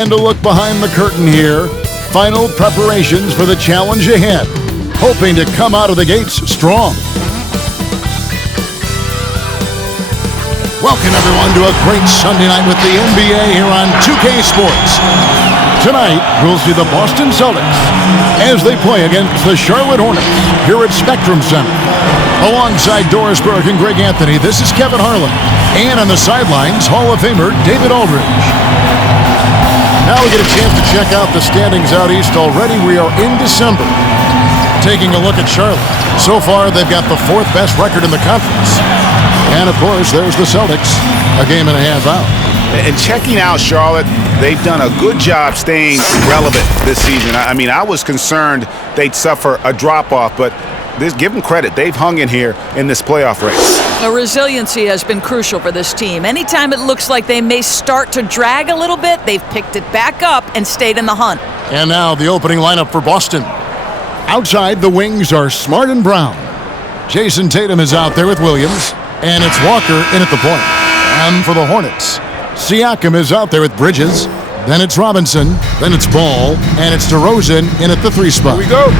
And a look behind the curtain here. Final preparations for the challenge ahead. Hoping to come out of the gates strong. Welcome everyone to a great Sunday night with the NBA here on 2K Sports. Tonight, we'll see the Boston Celtics as they play against the Charlotte Hornets here at Spectrum Center. Alongside Doris Burke and Greg Anthony, this is Kevin Harlan. And on the sidelines, Hall of Famer David Aldridge. Now we get a chance to check out the standings out east already. We are in December. Taking a look at Charlotte. So far, they've got the fourth best record in the conference. And, of course, there's the Celtics, a game and a half out. And checking out Charlotte, they've done a good job staying relevant this season. I mean, I was concerned they'd suffer a drop-off, but give them credit. They've hung in here in this playoff race. The resiliency has been crucial for this team. Anytime it looks like they may start to drag a little bit, they've picked it back up and stayed in the hunt. And now the opening lineup for Boston. Outside, the wings are Smart and Brown. Jason Tatum is out there with Williams. And it's Walker in at the point. And for the Hornets, Siakam is out there with Bridges. Then it's Robinson. Then it's Ball. And it's DeRozan in at the 3 spot. Here we go.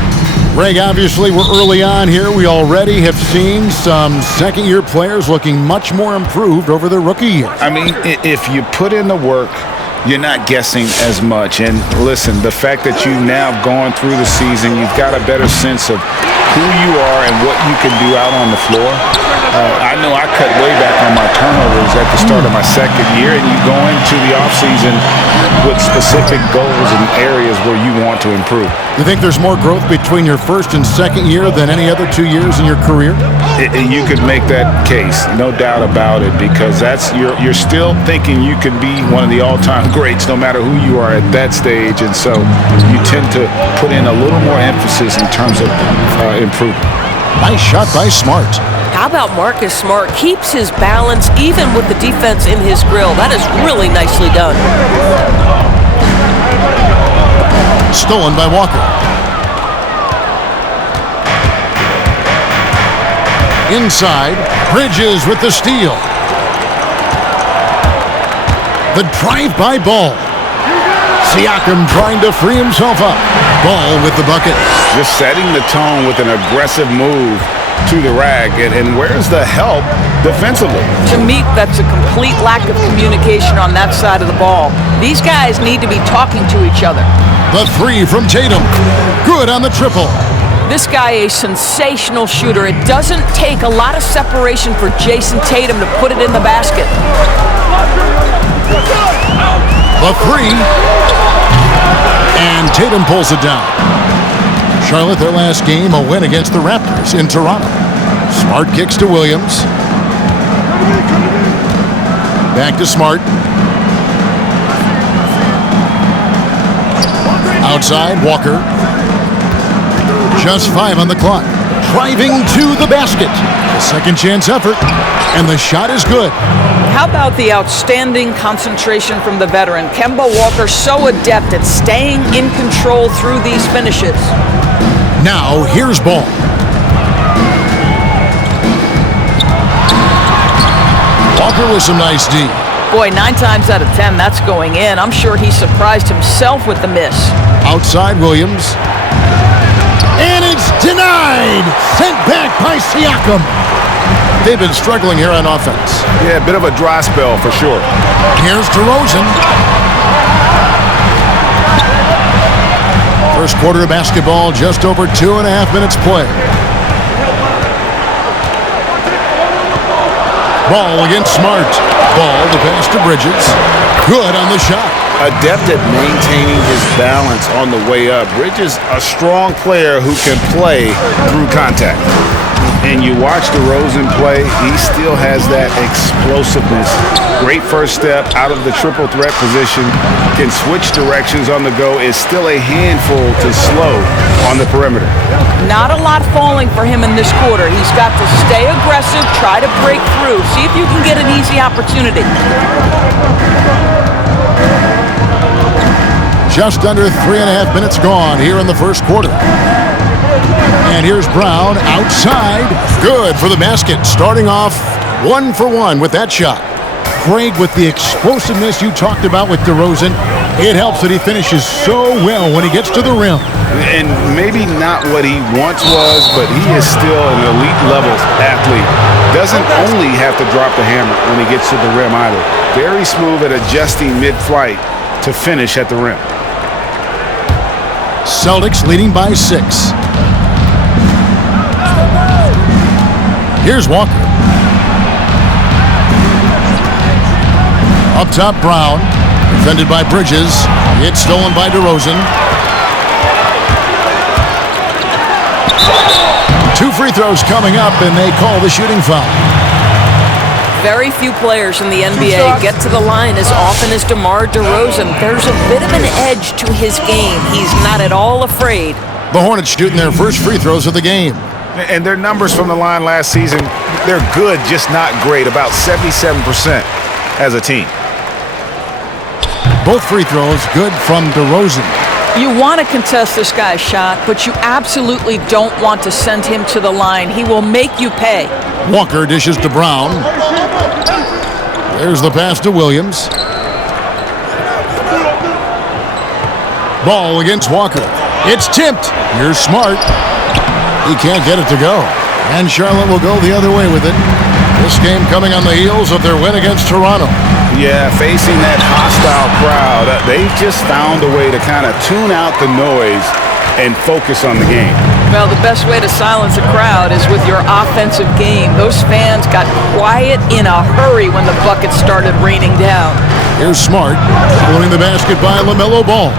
Greg, obviously we're early on here. We already have seen some second-year players looking much more improved over their rookie year. I mean, if you put in the work, you're not guessing as much. And listen, the fact that you've now gone through the season, you've got a better sense of who you are and what you can do out on the floor. I know I cut way back on my turnovers at the start of my second year, and you go into the offseason with specific goals and areas where you want to improve. You think there's more growth between your first and second year than any other 2 years in your career? You could make that case, no doubt about it, because you're still thinking you could be one of the all-time greats no matter who you are at that stage, and so you tend to put in a little more emphasis in terms of improvement. Nice shot by Smart. How about Marcus Smart? Keeps his balance even with the defense in his grill. That is really nicely done. Stolen by Walker. Inside, Bridges with the steal. The drive by Ball. Siakam trying to free himself up. Ball with the bucket. Just setting the tone with an aggressive move to the rag, and where's the help defensively? To me, that's a complete lack of communication on that side of the ball. These guys need to be talking to each other. The 3 from Tatum. Good on the triple. This guy a sensational shooter. It doesn't take a lot of separation for Jason Tatum to put it in the basket. The 3. And Tatum pulls it down. Charlotte, their last game, a win against the Raptors in Toronto. Smart kicks to Williams. Back to Smart. Outside, Walker. Just 5 on the clock. Driving to the basket. A second chance effort. And the shot is good. How about the outstanding concentration from the veteran? Kemba Walker so adept at staying in control through these finishes. Now, here's Ball. Walker with some nice D. Boy, 9 times out of 10, that's going in. I'm sure he surprised himself with the miss. Outside, Williams. And it's denied! Sent back by Siakam. They've been struggling here on offense. Yeah, a bit of a dry spell for sure. Here's DeRozan. First quarter of basketball, just over 2.5 minutes play. Ball against Smart. Ball to pass to Bridges. Good on the shot. Adept at maintaining his balance on the way up. Bridges, a strong player who can play through contact. And you watch DeRozan play, he still has that explosiveness. Great first step out of the triple threat position. Can switch directions on the go. Is still a handful to slow on the perimeter. Not a lot falling for him in this quarter. He's got to stay aggressive, try to break through. See if you can get an easy opportunity. Just under 3.5 minutes gone here in the first quarter. And here's Brown outside. Good for the basket. Starting off 1 for 1 with that shot. Craig, with the explosiveness you talked about with DeRozan, It helps that he finishes so well when he gets to the rim. And maybe not what he once was, but he is still an elite level athlete. Doesn't only have to drop the hammer when he gets to the rim either. Very smooth at adjusting mid-flight to finish at the rim. Celtics leading by 6. Here's Walker. Up top, Brown. Defended by Bridges. It's stolen by DeRozan. 2 free throws coming up, and they call the shooting foul. Very few players in the NBA get to the line as often as DeMar DeRozan. There's a bit of an edge to his game. He's not at all afraid. The Hornets shooting their first free throws of the game. And their numbers from the line last season, they're good, just not great. About 77% as a team. Both free throws good from DeRozan. You want to contest this guy's shot, but you absolutely don't want to send him to the line. He will make you pay. Walker dishes to Brown. There's the pass to Williams. Ball against Walker. It's tipped. Here's Smart. He can't get it to go. And Charlotte will go the other way with it. This game coming on the heels of their win against Toronto. Yeah, facing that hostile crowd, they just found a way to kind of tune out the noise and focus on the game. Well, the best way to silence a crowd is with your offensive game. Those fans got quiet in a hurry when the buckets started raining down. Here's Smart, pulling the basket by LaMelo Ball.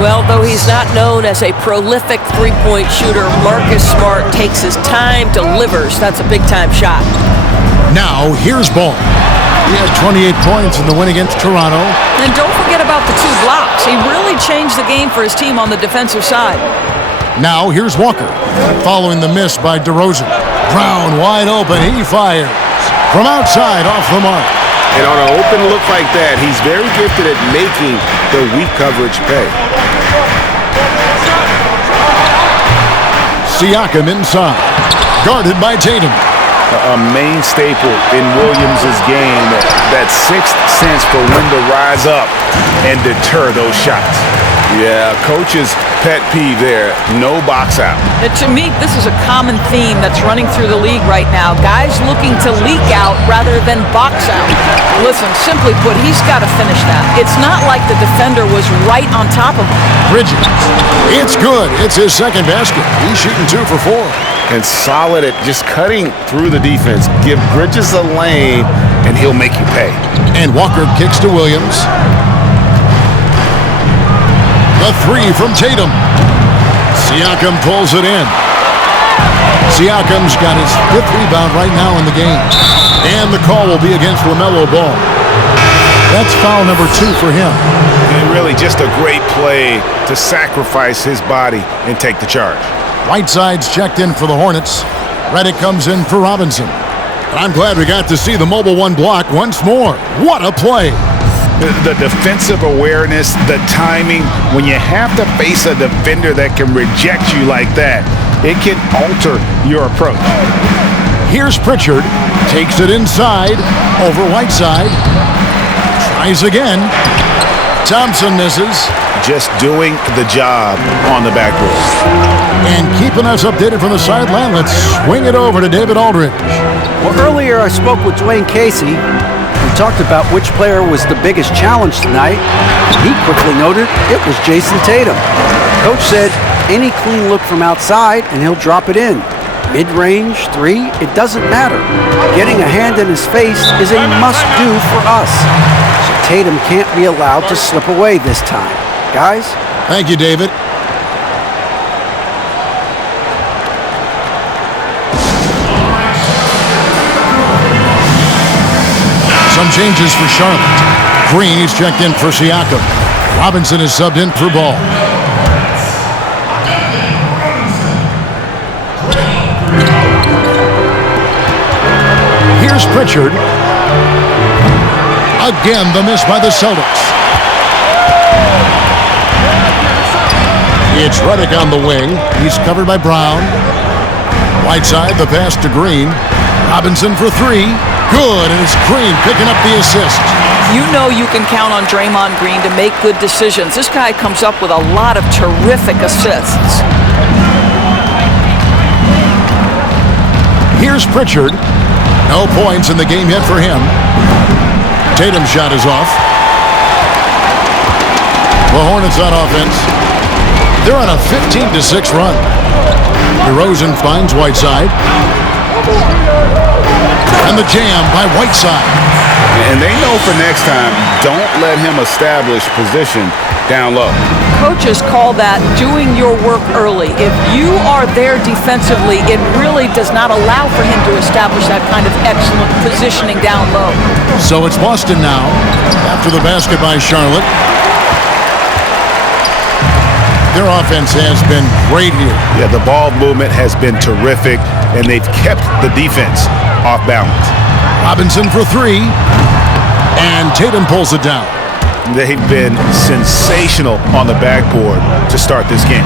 Well, though he's not known as a prolific three-point shooter, Marcus Smart takes his time, delivers. That's a big-time shot. Now, here's Ball. He had 28 points in the win against Toronto. And don't forget about the 2 blocks. He really changed the game for his team on the defensive side. Now, here's Walker, following the miss by DeRozan. Brown wide open. He fires from outside off the mark. And on an open look like that, he's very gifted at making the weak coverage pay. Siakam inside, guarded by Tatum. A main staple in Williams' game, that sixth sense for when to rise up and deter those shots. Yeah, coach's pet peeve there, no box out. And to me, this is a common theme that's running through the league right now. Guys looking to leak out rather than box out. Listen, simply put, he's got to finish that. It's not like the defender was right on top of him. Bridges. It's good. It's his second basket. He's shooting 2 for 4. And solid at just cutting through the defense. Give Bridges a lane, and he'll make you pay. And Walker kicks to Williams. The 3 from Tatum. Siakam pulls it in. Siakam's got his 5th rebound right now in the game. And the call will be against LaMelo Ball. That's foul number 2 for him. And really just a great play to sacrifice his body and take the charge. Whiteside's checked in for the Hornets. Reddick comes in for Robinson. I'm glad we got to see the mobile 1 block once more. What a play. The defensive awareness, the timing, when you have to face a defender that can reject you like that, it can alter your approach. Here's Pritchard, takes it inside, over Whiteside, tries again. Thompson misses. Just doing the job on the backboard. And keeping us updated from the sideline, let's swing it over to David Aldridge. Well, earlier I spoke with Dwayne Casey. We talked about which player was the biggest challenge tonight. He quickly noted it was Jason Tatum. Coach said any clean look from outside and he'll drop it in. Mid-range, 3, it doesn't matter. Getting a hand in his face is a must-do for us. So Tatum can't be allowed to slip away this time. Guys? Thank you, David. Some changes for Charlotte. Green is checked in for Siakam. Robinson is subbed in for Ball. Here's Pritchard. Again, the miss by the Celtics. It's Reddick on the wing. He's covered by Brown. Whiteside, the pass to Green. Robinson for three. Good, and it's Green picking up the assist. You know you can count on Draymond Green to make good decisions. This guy comes up with a lot of terrific assists. Here's Pritchard. No points in the game yet for him. Tatum's shot is off. The Hornets on offense. They're on a 15-6 run. DeRozan finds Whiteside. And the jam by Whiteside. And they know for next time, don't let him establish position down low. Coaches call that doing your work early. If you are there defensively, it really does not allow for him to establish that kind of excellent positioning down low. So it's Boston now, after the basket by Charlotte. Their offense has been great here. Yeah, the ball movement has been terrific, and they've kept the defense off balance. Robinson for three, and Tatum pulls it down. They've been sensational on the backboard to start this game.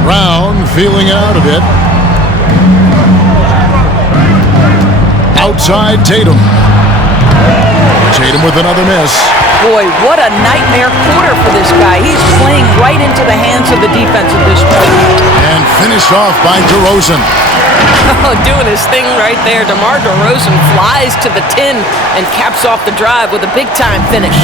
Brown feeling out of it. Outside Tatum. Tatum with another miss. Boy, what a nightmare quarter for this guy. He's playing right into the hands of the defense at this point. And finished off by DeRozan. Oh, doing his thing right there. DeMar DeRozan flies to the 10 and caps off the drive with a big-time finish.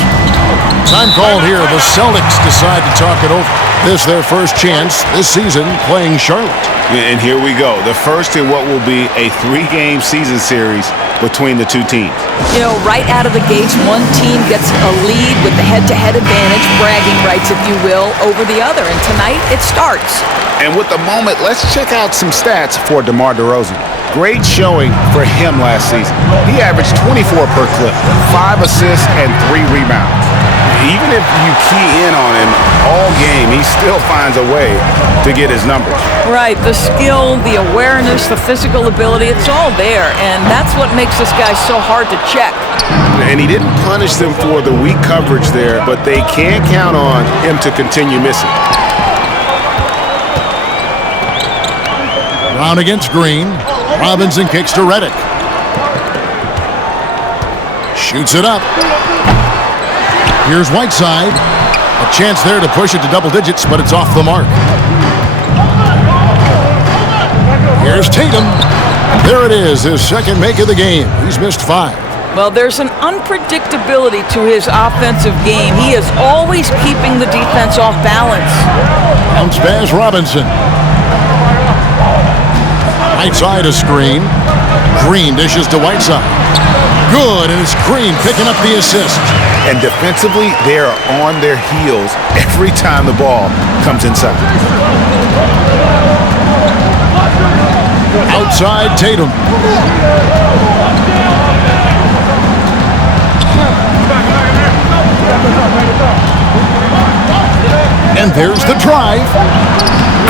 Time called here. The Celtics decide to talk it over. This their first chance this season playing Charlotte. And here we go. The first in what will be a 3-game season series between the two teams. You know, right out of the gates, one team gets a lead with the head-to-head advantage, bragging rights, if you will, over the other. And tonight, it starts. And with the moment, let's check out some stats for DeMar DeRozan. Great showing for him last season. He averaged 24 per clip, 5 assists, and 3 rebounds. Even if you key in on him all game, he still finds a way to get his numbers. Right, the skill, the awareness, the physical ability, it's all there. And that's what makes this guy so hard to check. And he didn't punish them for the weak coverage there, but they can't count on him to continue missing. Brown against Green. Robinson kicks to Redick. Shoots it up. Here's Whiteside. A chance there to push it to double digits, but it's off the mark. Here's Tatum. There it is, his second make of the game. He's missed 5. Well, there's an unpredictability to his offensive game. He is always keeping the defense off balance. Bounce pass Robinson. Whiteside a screen. Green dishes to Whiteside. Good, and it's Green picking up the assist. And defensively, they are on their heels every time the ball comes inside. Outside Tatum. And there's the drive.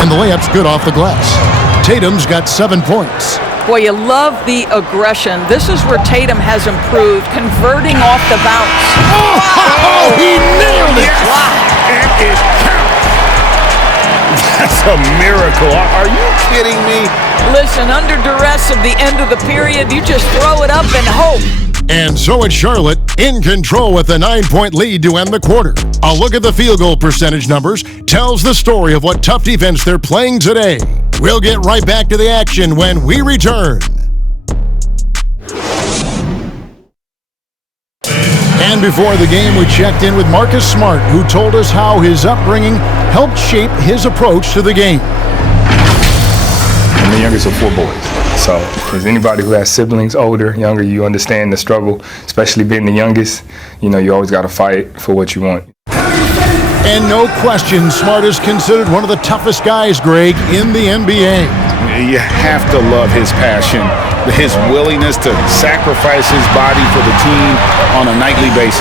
And the layup's good off the glass. Tatum's got 7 points. Boy, you love the aggression. This is where Tatum has improved, converting off the bounce. Oh, he nailed it! Wow. And it counts. That's a miracle. Are you kidding me? Listen, under duress of the end of the period, you just throw it up and hope. And so it's Charlotte in control with a 9-point lead to end the quarter. A look at the field goal percentage numbers tells the story of what tough defense they're playing today. We'll get right back to the action when we return. And before the game, we checked in with Marcus Smart, who told us how his upbringing helped shape his approach to the game. I'm the youngest of 4 boys. So if there's anybody who has siblings, older, younger, you understand the struggle, especially being the youngest. You know, you always got to fight for what you want. And no question, Smart is considered one of the toughest guys, Greg, in the NBA. You have to love his passion, his willingness to sacrifice his body for the team on a nightly basis.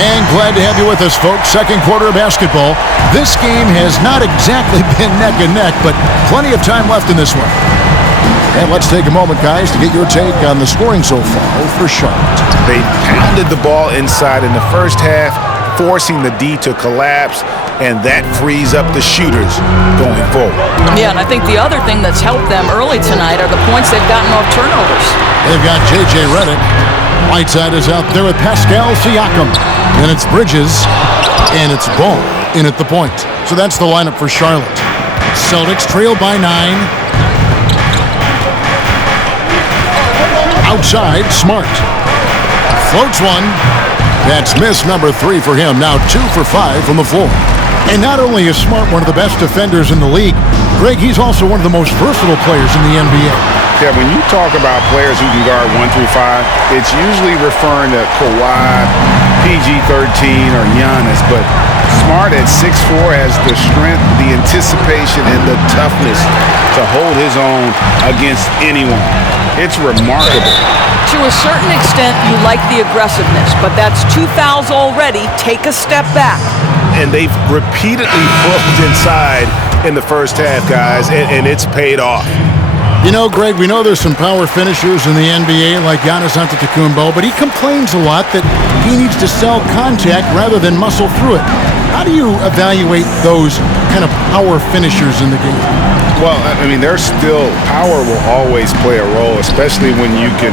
And glad to have you with us, folks. Second quarter of basketball. This game has not exactly been neck and neck, but plenty of time left in this one. And let's take a moment, guys, to get your take on the scoring so far for Charlotte. They pounded the ball inside in the first half, forcing the D to collapse, and that frees up the shooters going forward. Yeah, and I think the other thing that's helped them early tonight are the points they've gotten off turnovers. They've got J.J. Redick. Whiteside is out there with Pascal Siakam. And it's Bridges, and it's Ball in at the point. So that's the lineup for Charlotte. Celtics trail by 9. Outside, Smart. Floats one. That's miss number 3 for him. Now 2 for 5 from the floor. And not only is Smart one of the best defenders in the league, Greg, he's also one of the most versatile players in the NBA. Yeah, when you talk about players who can guard 1 through 5, it's usually referring to Kawhi, PG-13, or Giannis. But Smart at 6'4" has the strength, the anticipation, and the toughness to hold his own against anyone. It's remarkable. To a certain extent, you like the aggressiveness, but that's 2 fouls already. Take a step back. And they've repeatedly pulled inside in the first half, guys, and it's paid off. You know, Greg, we know there's some power finishers in the NBA like Giannis Antetokounmpo, but he complains a lot that he needs to sell contact rather than muscle through it. How do you evaluate those kind of power finishers in the game? Well, I mean, there's still power will always play a role, especially when you can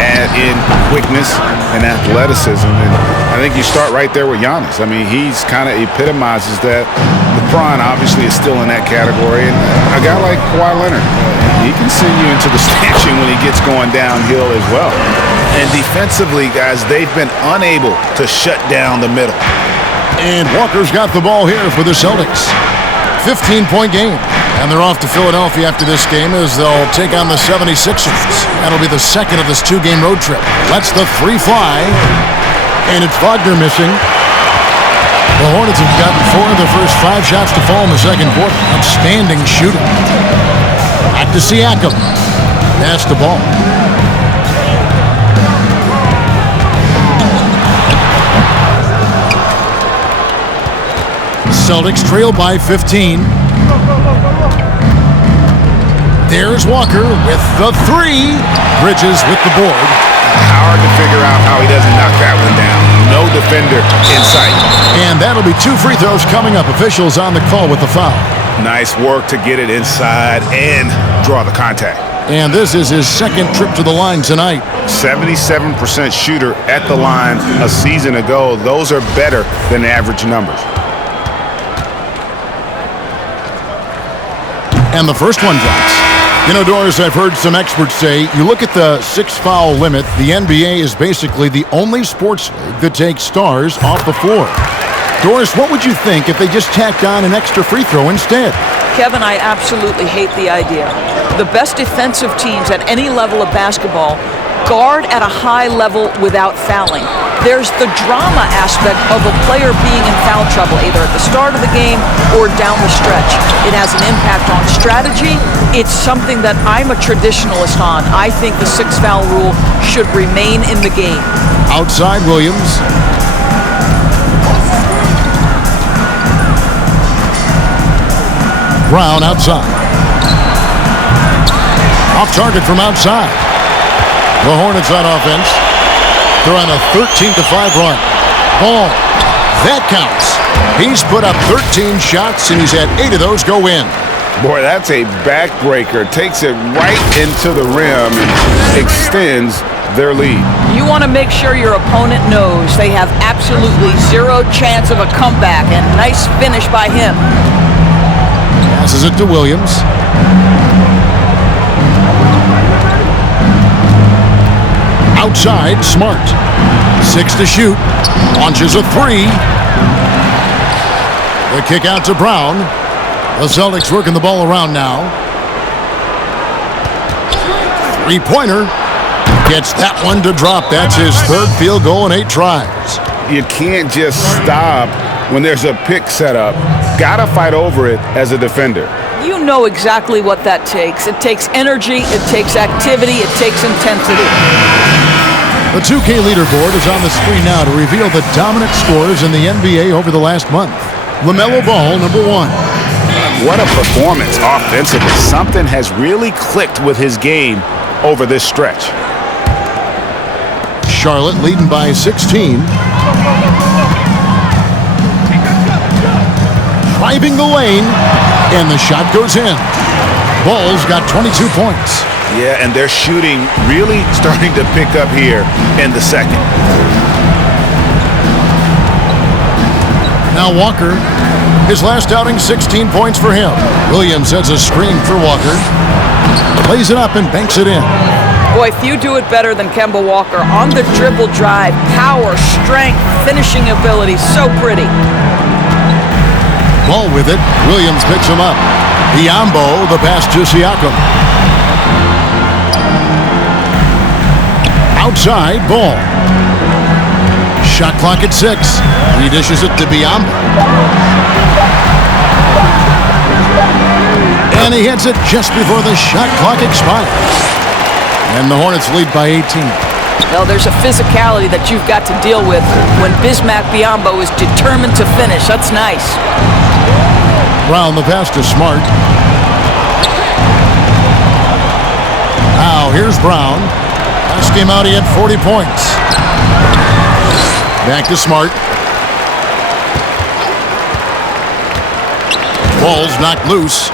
add in quickness and athleticism. And I think you start right there with Giannis. I mean, he's kind of epitomizes that. LeBron obviously is still in that category. And a guy like Kawhi Leonard, he can send you into the stanchion when he gets going downhill as well. And defensively, guys, they've been unable to shut down the middle. And Walker's got the ball here for the Celtics. 15-point game. And they're off to Philadelphia after this game as they'll take on the 76ers. That'll be the second of this 2-game road trip. Lets the 3 fly. And it's Wagner missing. The Hornets have gotten 4 of their first 5 shots to fall in the second quarter. Outstanding shooting. Back to Siakam. Pass the ball. Celtics trail by 15. There's Walker with the 3. Bridges with the board. Hard to figure out how he doesn't knock that one down. No defender in sight. And that'll be 2 free throws coming up. Officials on the call with the foul. Nice work to get it inside and draw the contact. And this is his second trip to the line tonight. 77% shooter at the line a season ago. Those are better than average numbers. And the first one drops. You know, Doris, I've heard some experts say, you look at the 6-foul limit, the NBA is basically the only sports league that takes stars off the floor. Doris, what would you think if they just tacked on an extra free throw instead? Kevin, I absolutely hate the idea. The best defensive teams at any level of basketball guard at a high level without fouling. There's the drama aspect of a player being in foul trouble, either at the start of the game or down the stretch. It has an impact on strategy. It's something that I'm a traditionalist on. I think the 6-foul rule should remain in the game. Outside Williams. Brown outside. Off target from outside. The Hornets on offense. They're on a 13-5 run. Ball. That counts. He's put up 13 shots, and he's had 8 of those go in. Boy, that's a backbreaker. Takes it right into the rim and extends their lead. You want to make sure your opponent knows they have absolutely 0 chance of a comeback, and nice finish by him. Passes it to Williams. Outside, Smart. 6 to shoot. Launches a 3. The kick out to Brown. The Celtics working the ball around now. 3-pointer. Gets that one to drop. That's his 3rd field goal in 8 tries. You can't just stop when there's a pick set up. Gotta fight over it as a defender. You know exactly what that takes. It takes energy, it takes activity, it takes intensity. The 2K leaderboard is on the screen now to reveal the dominant scores in the NBA over the last month. LaMelo Ball, number 1. What a performance offensively. Something has really clicked with his game over this stretch. Charlotte leading by 16. driving the lane, and the shot goes in. Ball's got 22 points. Yeah, and their shooting really starting to pick up here in the second. Now Walker, his last outing, 16 points for him. Williams has a screen for Walker. Plays it up and banks it in. Boy, few do it better than Kemba Walker. On the dribble drive, power, strength, finishing ability, so pretty. Ball with it. Williams picks him up. Biyombo, the pass to Siakam. Outside, Ball. Shot clock at 6. He dishes it to Biyombo. And he hits it just before the shot clock expires. And the Hornets lead by 18. Well, there's a physicality that you've got to deal with when Bismack Biyombo is determined to finish. That's nice. Brown, the pass to Smart. Now, here's Brown. Last game out, he had 40 points. Back to Smart. Ball's knocked loose.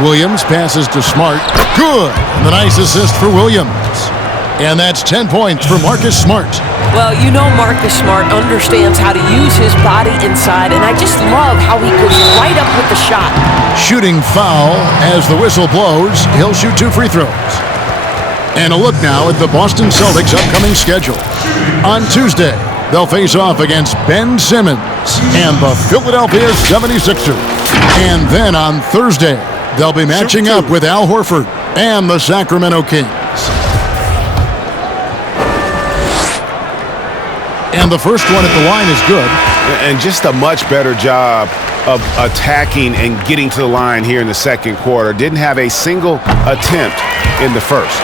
Williams passes to Smart. Good! And the nice assist for Williams. And that's 10 points for Marcus Smart. Well, you know Marcus Smart understands how to use his body inside, and I just love how he goes right up with the shot. Shooting foul as the whistle blows. He'll shoot 2 free throws. And a look now at the Boston Celtics' upcoming schedule. On Tuesday, they'll face off against Ben Simmons and the Philadelphia 76ers. And then on Thursday, they'll be matching up with Al Horford and the Sacramento Kings. And the first one at the line is good. And just a much better job of attacking and getting to the line here in the second quarter. Didn't have a single attempt in the first.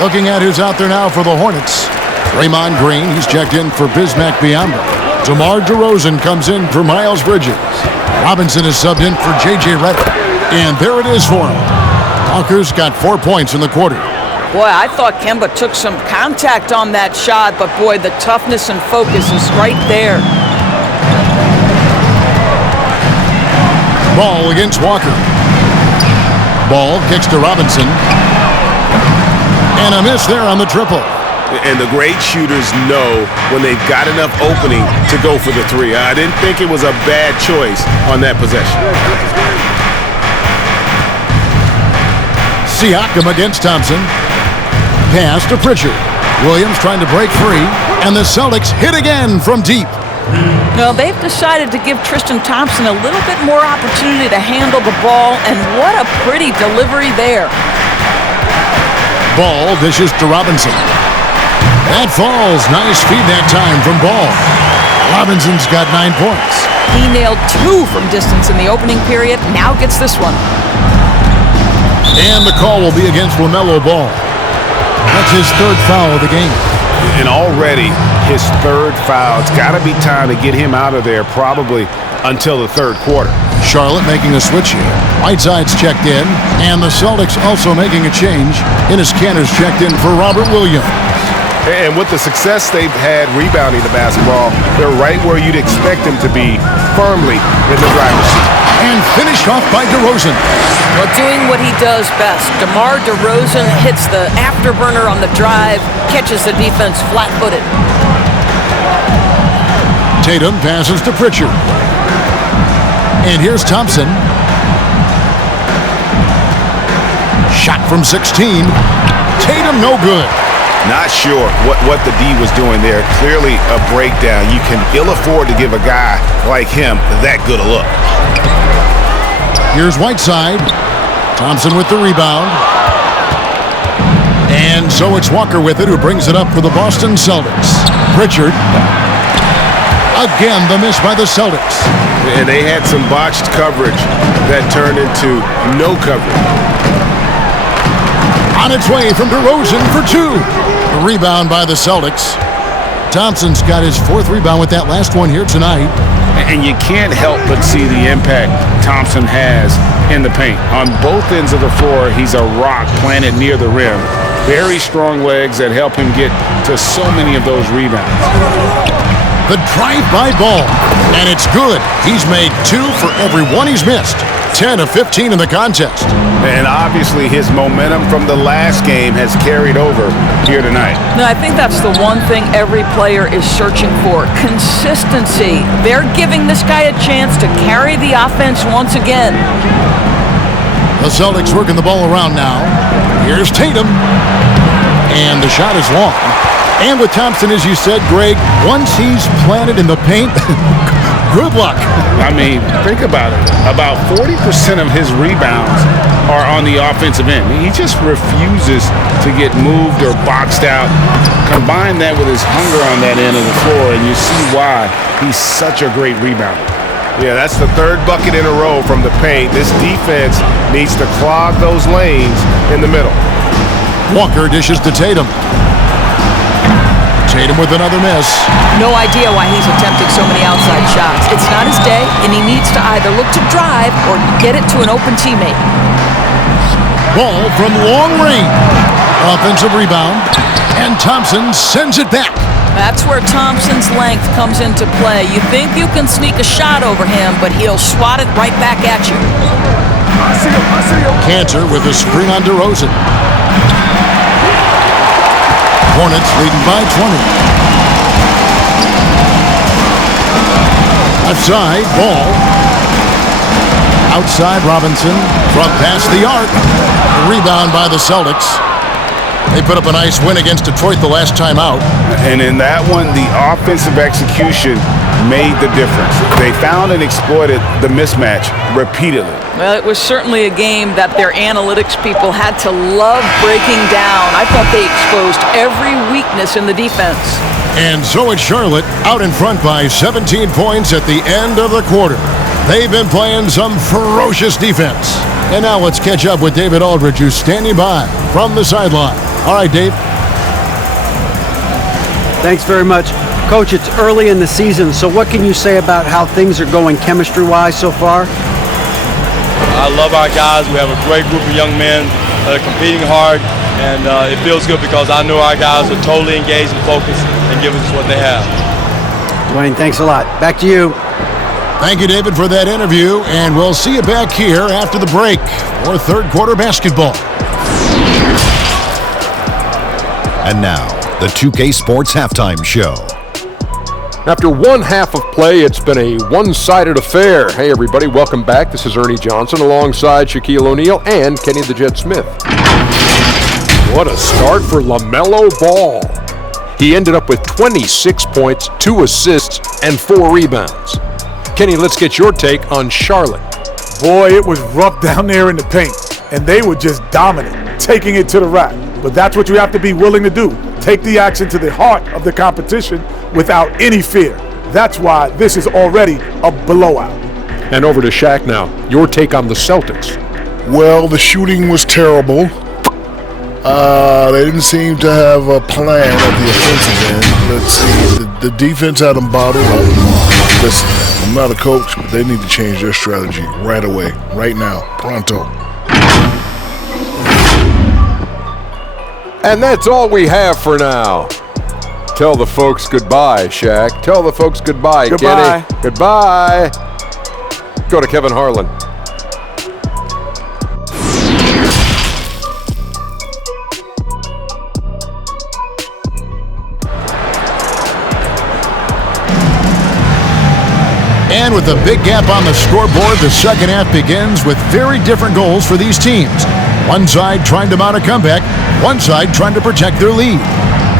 Looking at who's out there now for the Hornets. Draymond Green, he's checked in for Bismack Biyombo. DeMar DeRozan comes in for Miles Bridges. Robinson is subbed in for J.J. Redick. And there it is for him. Walker's got 4 points in the quarter. Boy, I thought Kemba took some contact on that shot, but boy, the toughness and focus is right there. Ball against Walker. Ball kicks to Robinson. And a miss there on the triple. And the great shooters know when they've got enough opening to go for the three. I didn't think it was a bad choice on that possession. Siakam against Thompson. Pass to Pritchard. Williams trying to break free. And the Celtics hit again from deep. No, they've decided to give Tristan Thompson a little bit more opportunity to handle the ball, and what a pretty delivery there. Ball dishes to Robinson. That falls. Nice feed that time from Ball. Robinson's got 9 points. He nailed 2 from distance in the opening period. Now gets this one. And the call will be against LaMelo Ball. That's his 3rd foul of the game. And already his 3rd foul. It's got to be time to get him out of there probably until the 3rd quarter. Charlotte making a switch here. Whiteside's checked in, and the Celtics also making a change. Enes Kanter's checked in for Robert Williams. And with the success they've had rebounding the basketball, they're right where you'd expect them to be, firmly in the driver's seat. And finished off by DeRozan. Well, doing what he does best. DeMar DeRozan hits the afterburner on the drive, catches the defense flat-footed. Tatum passes to Pritchard. And here's Thompson. Shot from 16. Tatum no good. Not sure what the D was doing there. Clearly a breakdown. You can ill afford to give a guy like him that good a look. Here's Whiteside. Thompson with the rebound. And so it's Walker with it, who brings it up for the Boston Celtics. Pritchard. Again, the miss by the Celtics. And they had some botched coverage that turned into no coverage. On its way from DeRozan for 2. The rebound by the Celtics. Thompson's got his 4th rebound with that last one here tonight. And you can't help but see the impact Thompson has in the paint. On both ends of the floor, he's a rock planted near the rim. Very strong legs that help him get to so many of those rebounds. The drive-by ball. And it's good. He's made 2 for every one he's missed. 10 of 15 in the contest. And obviously his momentum from the last game has carried over here tonight. No, I think that's the one thing every player is searching for. Consistency. They're giving this guy a chance to carry the offense once again. The Celtics working the ball around now. Here's Tatum. And the shot is long. And with Thompson, as you said, Greg, once he's planted in the paint, good luck. I mean, think about it. About 40% of his rebounds are on the offensive end. He just refuses to get moved or boxed out. Combine that with his hunger on that end of the floor, and you see why he's such a great rebounder. Yeah, that's the 3rd bucket in a row from the paint. This defense needs to clog those lanes in the middle. Walker dishes to Tatum. Tatum with another miss. No idea why he's attempting so many outside shots. It's not his day, and he needs to either look to drive or get it to an open teammate. Ball from long range. Offensive rebound. And Thompson sends it back. That's where Thompson's length comes into play. You think you can sneak a shot over him, but he'll swat it right back at you. Cantor with a screen on DeRozan. Hornets leading by 20. Left side, ball. Outside, Robinson. From past the arc. Rebound by the Celtics. They put up a nice win against Detroit the last time out. And in that one, the offensive execution made the difference. They found and exploited the mismatch repeatedly. Well, it was certainly a game that their analytics people had to love breaking down. I thought they exposed every weakness in the defense. And so it's Charlotte out in front by 17 points at the end of the quarter. They've been playing some ferocious defense. And now let's catch up with David Aldridge, who's standing by from the sideline. All right, Dave. Thanks very much. Coach, it's early in the season, so what can you say about how things are going chemistry-wise so far? I love our guys. We have a great group of young men that are competing hard, and it feels good because I know our guys are totally engaged and focused and giving us what they have. Dwayne, thanks a lot. Back to you. Thank you, David, for that interview, and we'll see you back here after the break for 3rd quarter basketball. And now, the 2K Sports Halftime Show. After one half of play, it's been a one-sided affair. Hey, everybody, welcome back. This is Ernie Johnson alongside Shaquille O'Neal and Kenny the Jet Smith. What a start for LaMelo Ball. He ended up with 26 points, 2 assists, and 4 rebounds. Kenny, let's get your take on Charlotte. Boy, it was rough down there in the paint, and they were just dominant, taking it to the rack. But that's what you have to be willing to do. Take the action to the heart of the competition without any fear. That's why this is already a blowout. And over to Shaq now. Your take on the Celtics. Well, the shooting was terrible. They didn't seem to have a plan at the offensive end. Let's see. The defense had them bottled up. Listen, I'm not a coach, but they need to change their strategy right away, right now, pronto. And that's all we have for now. Tell the folks goodbye, Shaq. Tell the folks goodbye, Goodbye. Kenny. Goodbye. Go to Kevin Harlan. And with a big gap on the scoreboard, the second half begins with very different goals for these teams. One side trying to mount a comeback, one side trying to protect their lead.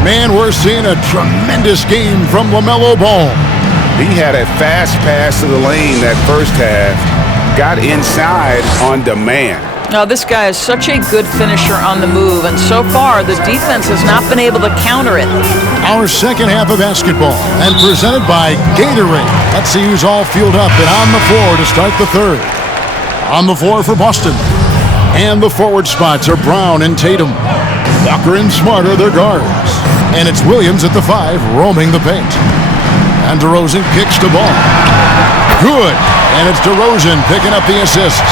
Man, we're seeing a tremendous game from LaMelo Ball. He had a fast pass to the lane that first half, got inside on demand. Now, this guy is such a good finisher on the move, and so far, the defense has not been able to counter it. Our second half of basketball, and presented by Gatorade. Let's see who's all fueled up and on the floor to start the third. On the floor for Boston. And the forward spots are Brown and Tatum. Walker and Smart are their guards. And it's Williams at the 5, roaming the paint. And DeRozan kicks the ball. Good. And it's DeRozan picking up the assists.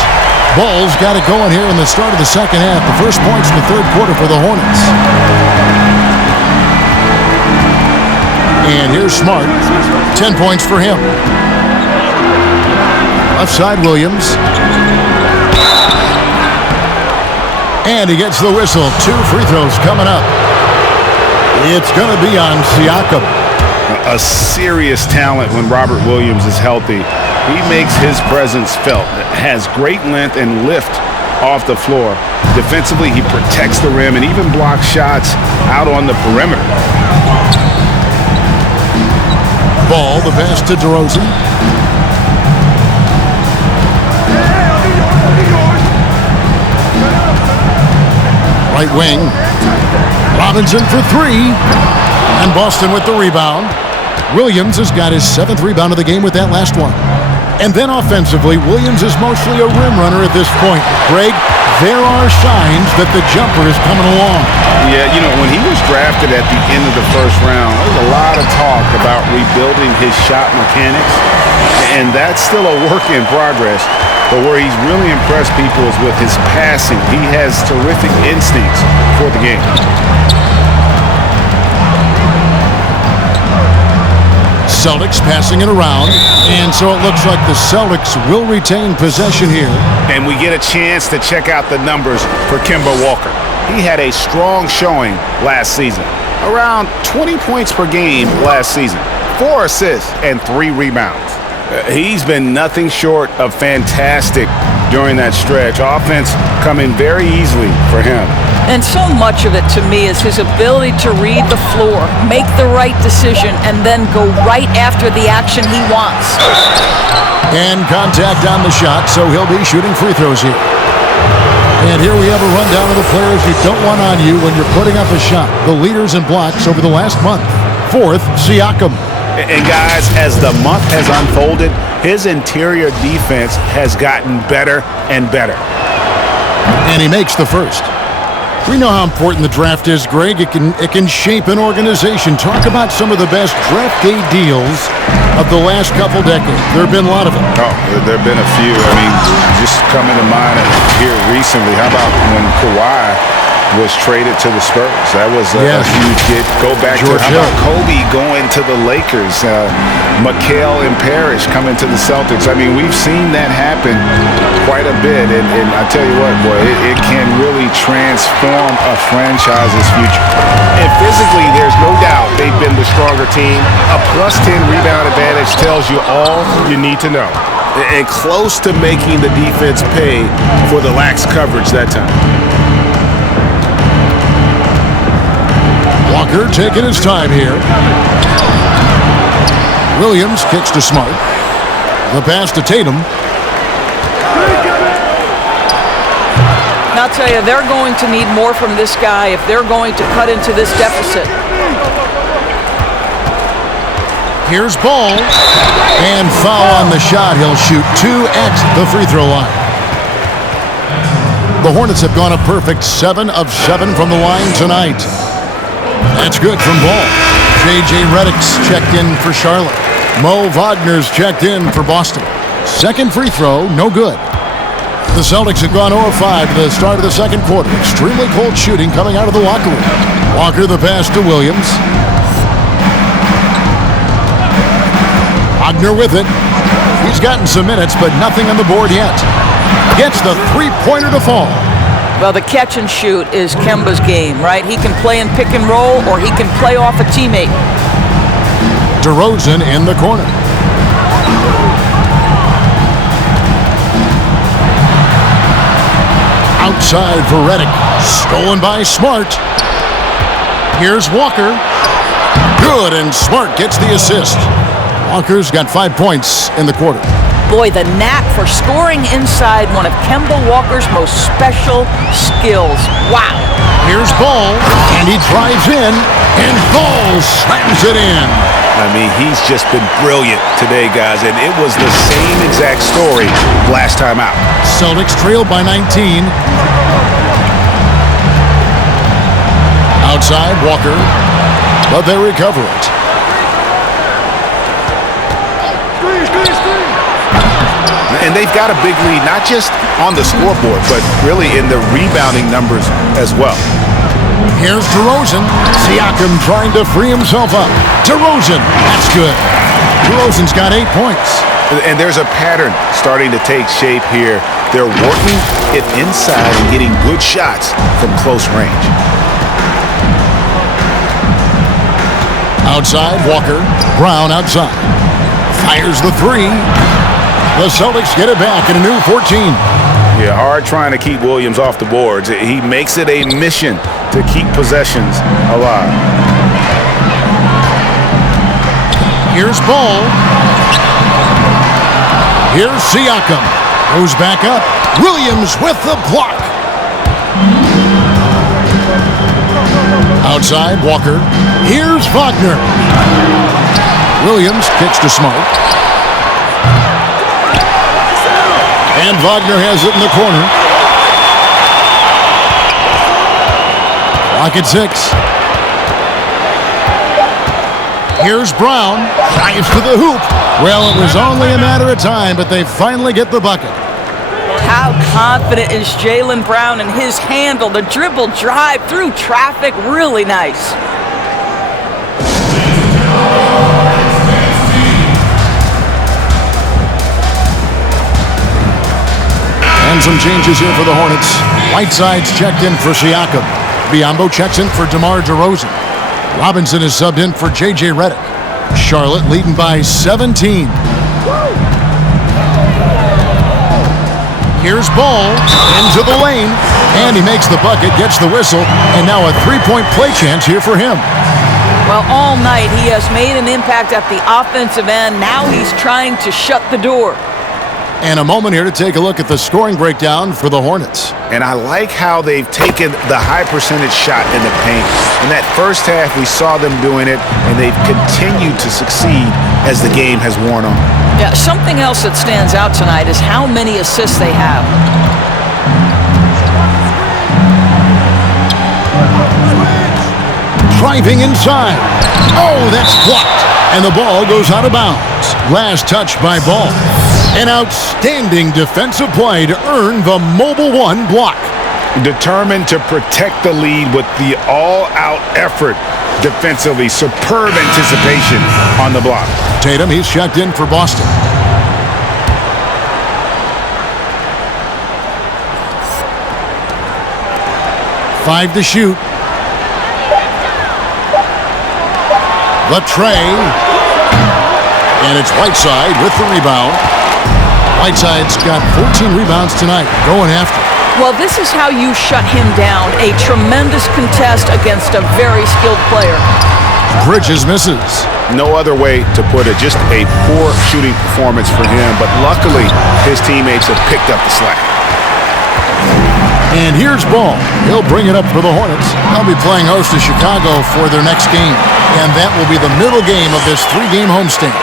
Ball's got it going here in the start of the second half. The first points in the third quarter for the Hornets. And here's Smart. 10 points for him. Left side, Williams. And he gets the whistle. 2 free throws coming up. It's going to be on Siakam. A serious talent when Robert Williams is healthy. He makes his presence felt. Has great length and lift off the floor. Defensively, he protects the rim and even blocks shots out on the perimeter. Ball, the pass to DeRozan. Right wing. Robinson for 3. And Boston with the rebound. Williams has got his 7th rebound of the game with that last one. And then offensively, Williams is mostly a rim runner at this point. Greg, there are signs that the jumper is coming along. Yeah, you know, when he was drafted at the end of the first round, there was a lot of talk about rebuilding his shot mechanics. And that's still a work in progress. But where he's really impressed people is with his passing. He has terrific instincts for the game. Celtics passing it around, and so it looks like the Celtics will retain possession here. And we get a chance to check out the numbers for Kemba Walker. He had a strong showing last season, around 20 points per game last season, 4 assists and 3 rebounds. He's been nothing short of fantastic during that stretch. Offense coming very easily for him. And so much of it, to me, is his ability to read the floor, make the right decision, and then go right after the action he wants. And contact on the shot, so he'll be shooting free throws here. And here we have a rundown of the players you don't want on you when you're putting up a shot. The leaders in blocks over the last month. 4th, Siakam. And guys, as the month has unfolded, his interior defense has gotten better and better. And he makes the first. We know how important the draft is, Greg. It can shape an organization. Talk about some of the best draft day deals of the last couple decades. There have been a lot of them. Oh, there have been a few. I mean, just coming to mind here recently. How about when Kawhi was traded to the Spurs? That was a huge get. Go back to how about Kobe going to the Lakers, Mikal and Parrish coming to the Celtics. I mean, we've seen that happen quite a bit, and I tell you what, boy, it can really transform a franchise's future. And physically, there's no doubt they've been the stronger team. A +10 rebound advantage tells you all you need to know. And close to making the defense pay for the lax coverage that time. Walker taking his time here. Williams kicks to Smart. The pass to Tatum. I'll tell you, they're going to need more from this guy if they're going to cut into this deficit. Here's Ball. And foul on the shot. He'll shoot 2 at the free throw line. The Hornets have gone a perfect 7 of 7 from the line tonight. That's good from Ball. J.J. Redick's checked in for Charlotte. Mo Wagner's checked in for Boston. Second free throw, no good. The Celtics have gone 0-5 to the start of the second quarter. Extremely cold shooting coming out of the locker room. Walker the pass to Williams. Wagner with it. He's gotten some minutes, but nothing on the board yet. Gets the three-pointer to fall. Well, the catch and shoot is Kemba's game, right? He can play in pick and roll, or he can play off a teammate. DeRozan in the corner. Outside for Redick. Stolen by Smart. Here's Walker. Good, and Smart gets the assist. Walker's got 5 points in the quarter. Boy, the knack for scoring inside, one of Kemba Walker's most special skills. Wow. Here's Ball, and he drives in, and Ball slams it in. I mean, he's just been brilliant today, guys, and it was the same exact story last time out. Celtics trailed by 19. Outside, Walker, but they recover it. And they've got a big lead, not just on the scoreboard, but really in the rebounding numbers as well. Here's DeRozan. Siakam trying to free himself up. DeRozan, that's good. DeRozan's got 8 points. And there's a pattern starting to take shape here. They're working it inside and getting good shots from close range. Outside, Walker. Brown outside. Fires the three. The Celtics get it back in a new 14. Yeah, hard trying to keep Williams off the boards. He makes it a mission to keep possessions alive. Here's Ball. Here's Siakam. Goes back up. Williams with the block. Outside, Walker. Here's Wagner. Williams kicks to Smart. And Wagner has it in the corner. Clock at 6. Here's Brown. Drives to the hoop. Well, it was only a matter of time, but they finally get the bucket. How confident is Jaylen Brown in his handle? The dribble drive through traffic, really nice. And some changes here for the Hornets. Whiteside's checked in for Siakam. Biyombo checks in for DeMar DeRozan. Robinson is subbed in for J.J. Redick. Charlotte leading by 17. Here's Ball into the lane, and he makes the bucket, gets the whistle, and now a three-point play chance here for him. Well, all night he has made an impact at the offensive end. Now he's trying to shut the door. And a moment here to take a look at the scoring breakdown for the Hornets. And I like how they've taken the high percentage shot in the paint. In that first half, we saw them doing it, and they've continued to succeed as the game has worn on. Yeah, something else that stands out tonight is how many assists they have. Driving inside. Oh, that's blocked. And the ball goes out of bounds. Last touch by Ball. An outstanding defensive play to earn the Mobile One block. Determined to protect the lead with the all-out effort defensively. Superb anticipation on the block. Tatum, he's checked in for Boston. Five to shoot. The tray. And it's Whiteside with the rebound. Whiteside's got 14 rebounds tonight, going after. Well, this is how you shut him down. A tremendous contest against a very skilled player. Bridges misses. No other way to put it. Just a poor shooting performance for him. But luckily, his teammates have picked up the slack. And here's Ball. He'll bring it up for the Hornets. They'll be playing host to Chicago for their next game. And that will be the middle game of this three-game homestand.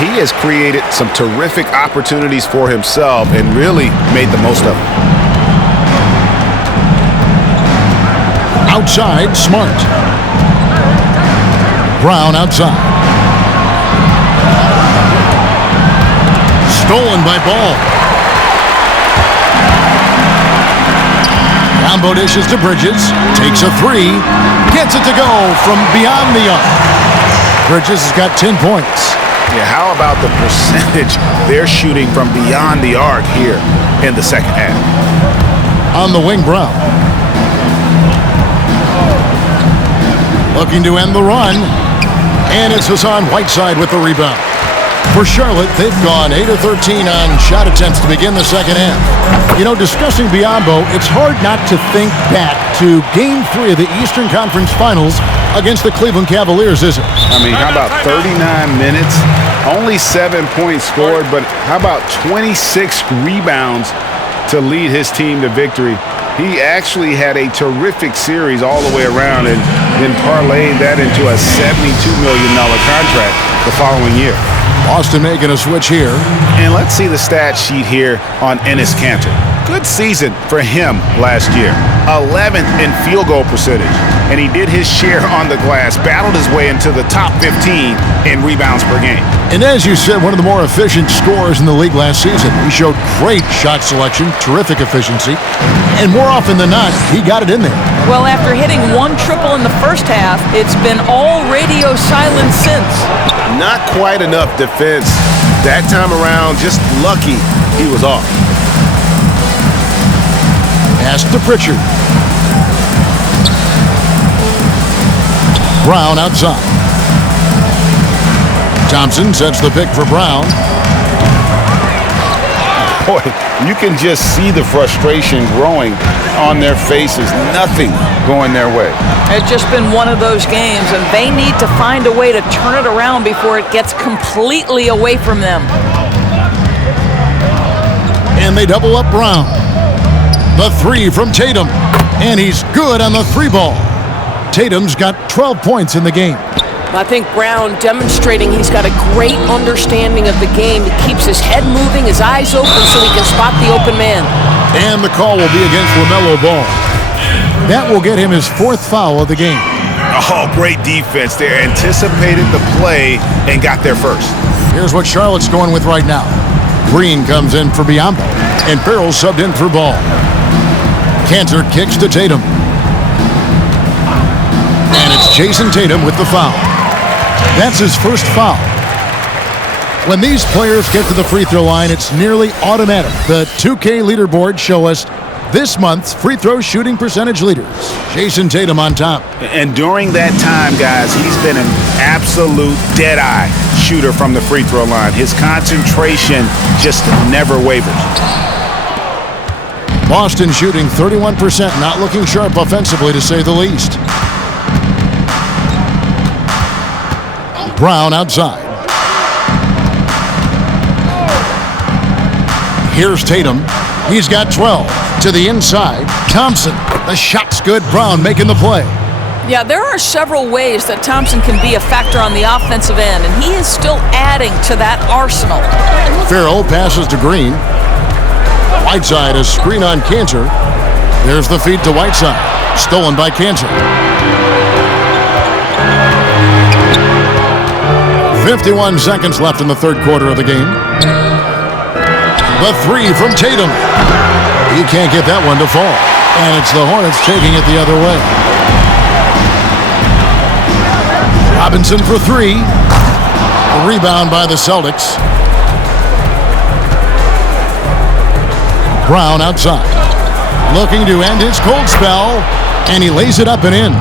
He has created some terrific opportunities for himself and really made the most of them. Outside, Smart. Brown outside. Stolen by Ball. Combo dishes to Bridges. Takes a three. Gets it to go from beyond the arc. Bridges has got 10 points. Yeah, how about the percentage they're shooting from beyond the arc here in the second half? On the wing, Brown. Looking to end the run. And it's Hassan Whiteside with the rebound. For Charlotte, they've gone 8 of 13 on shot attempts to begin the second half. You know, discussing Biyombo, it's hard not to think back to Game 3 of the Eastern Conference Finals against the Cleveland Cavaliers, is it? I mean, how about 39 minutes? Only 7 points scored, but how about 26 rebounds to lead his team to victory? He actually had a terrific series all the way around and then parlayed that into a $72 million contract the following year. Boston making a switch here. And let's see the stat sheet here on Enes Kanter. Good season for him last year. 11th in field goal percentage. And he did his share on the glass, battled his way into the top 15 in rebounds per game. And as you said, one of the more efficient scorers in the league last season. He showed great shot selection, terrific efficiency, and more often than not, he got it in there. Well, after hitting one triple in the first half, it's been all radio silence since. Not quite enough defense that time around. Just lucky he was off. Pass to Pritchard. Brown outside. Thompson sets the pick for Brown. Boy, you can just see the frustration growing on their faces. Nothing going their way. It's just been one of those games, and they need to find a way to turn it around before it gets completely away from them. And they double up Brown. The three from Tatum. And he's good on the three ball. Tatum's got 12 points in the game. I think Brown demonstrating he's got a great understanding of the game. He keeps his head moving, his eyes open so he can spot the open man. And the call will be against LaMelo Ball. That will get him his fourth foul of the game. Oh, great defense there. Anticipated the play and got there first. Here's what Charlotte's going with right now. Green comes in for Biombo, and Farrell subbed in for Ball. Cantor kicks to Tatum. And it's Jason Tatum with the foul. That's his first foul. When these players get to the free throw line, it's nearly automatic. The 2K leaderboard show us this month's free throw shooting percentage leaders. Jason Tatum on top. And during that time, guys, he's been an absolute dead-eye shooter from the free throw line. His concentration just never wavers. Boston shooting 31%, not looking sharp offensively to say the least. Brown outside. Here's Tatum. He's got 12. To the inside. Thompson. The shot's good. Brown making the play. Yeah, there are several ways that Thompson can be a factor on the offensive end, and he is still adding to that arsenal. Farrell passes to Green. Whiteside, a screen on Cantor. There's the feed to Whiteside. Stolen by Cantor. 51 seconds left in the third quarter of the game. The three from Tatum. He can't get that one to fall. And it's the Hornets taking it the other way. Robinson for three. A rebound by the Celtics. Brown outside. Looking to end his cold spell. And he lays it up and in.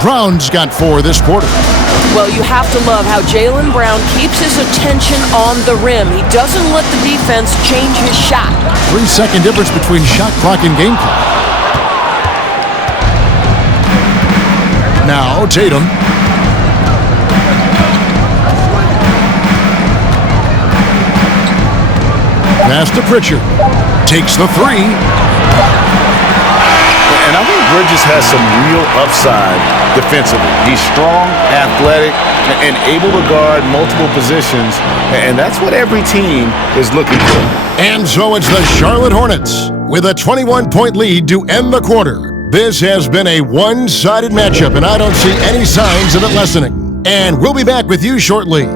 Brown's got 4 this quarter. Well, you have to love how Jaylen Brown keeps his attention on the rim. He doesn't let the defense change his shot. 3-second difference between shot clock and game clock. Now Tatum. Pass to Pritchard. Takes the three. And I think Bridges has some real upside defensively. He's strong, athletic, and able to guard multiple positions. And that's what every team is looking for. And so it's the Charlotte Hornets with a 21-point lead to end the quarter. This has been a one-sided matchup, and I don't see any signs of it lessening. And we'll be back with you shortly.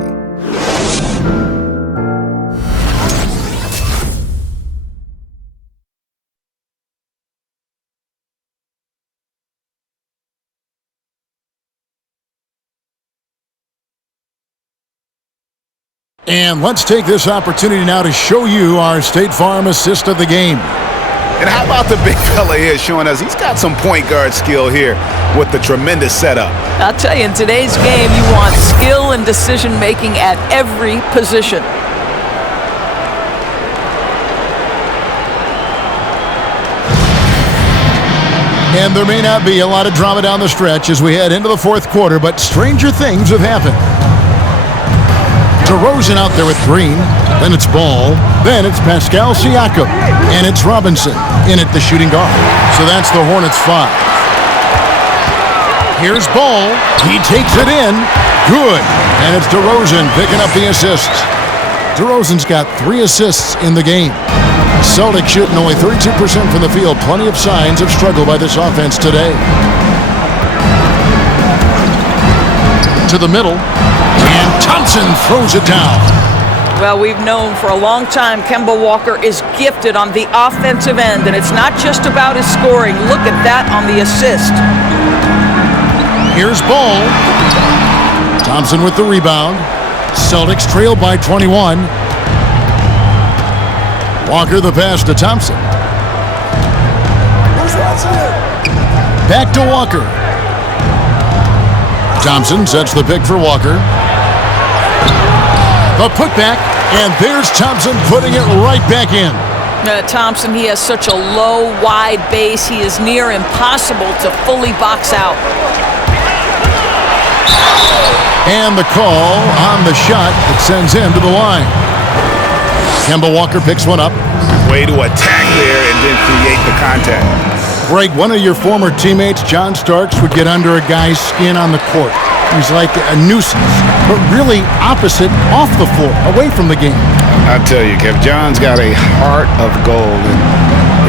And let's take this opportunity now to show you our State Farm assist of the game. And how about the big fella here showing us he's got some point guard skill here with the tremendous setup. I'll tell you, in today's game, you want skill and decision-making at every position. And there may not be a lot of drama down the stretch as we head into the fourth quarter, but stranger things have happened. DeRozan out there with Green, then it's Ball, then it's Pascal Siakam, and it's Robinson in at the shooting guard. So that's the Hornets 5. Here's Ball, he takes it in, good, and it's DeRozan picking up the assist. DeRozan's got 3 assists in the game. Celtics shooting only 32% from the field. Plenty of signs of struggle by this offense today. To the middle, and Thompson throws it down. Well, we've known for a long time Kemba Walker is gifted on the offensive end, and it's not just about his scoring. Look at that on the assist. Here's Ball. Thompson with the rebound. Celtics trail by 21. Walker the pass to Thompson. Back to Walker. Thompson sets the pick for Walker. The putback, and there's Thompson putting it right back in. Thompson, he has such a low, wide base. He is near impossible to fully box out. And the call on the shot that sends him to the line. Kemba Walker picks one up. Way to attack there and then create the contact. Greg, one of your former teammates, John Starks, would get under a guy's skin on the court. He's like a nuisance, but really opposite off the floor, away from the game. I tell you, Kev, John's got a heart of gold, and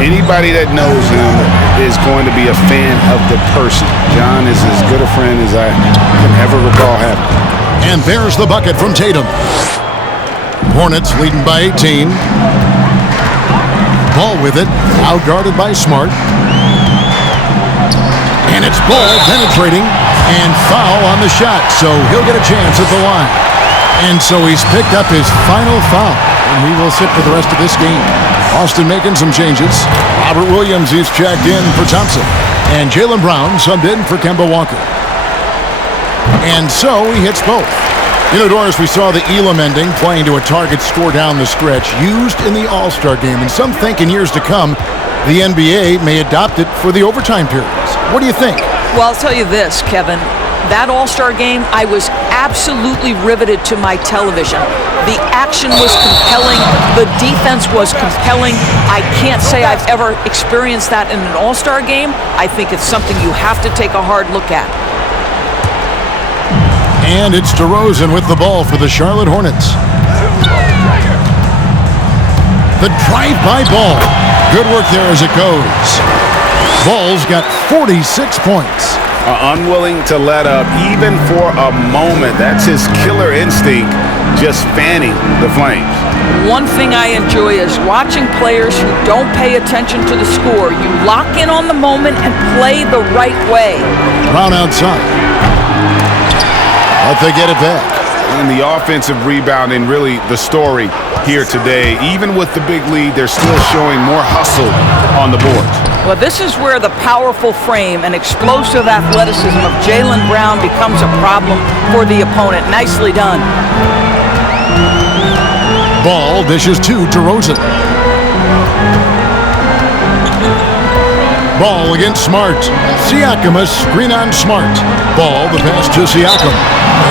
anybody that knows him is going to be a fan of the person. John is as good a friend as I can ever recall having. And there's the bucket from Tatum. Hornets leading by 18. Ball with it, out-guarded by Smart. And it's Ball penetrating and foul on the shot, so he'll get a chance at the line. And so he's picked up his final foul, and he will sit for the rest of this game. Austin making some changes. Robert Williams is checked in for Thompson, and Jaylen Brown subbed in for Kemba Walker. And so he hits both. You know, Doris, we saw the Elam ending, playing to a target score down the stretch, used in the All-Star game, and some think in years to come, the NBA may adopt it for the overtime periods. What do you think? Well, I'll tell you this, Kevin. That All-Star game, I was absolutely riveted to my television. The action was compelling. The defense was compelling. I can't say I've ever experienced that in an All-Star game. I think it's something you have to take a hard look at. And it's DeRozan with the ball for the Charlotte Hornets. The drive-by Ball. Good work there as it goes. Ball's got 46 points. Unwilling to let up even for a moment. That's his killer instinct, just fanning the flames. One thing I enjoy is watching players who don't pay attention to the score. You lock in on the moment and play the right way. Brown outside. But they get it back. And the offensive rebounding, really the story here today. Even with the big lead, they're still showing more hustle on the boards. Well, this is where the powerful frame and explosive athleticism of Jaylen Brown becomes a problem for the opponent. Nicely done. Ball dishes to DeRozan. Ball against Smart. Siakam a screen on Smart. Ball, the pass to Siakam.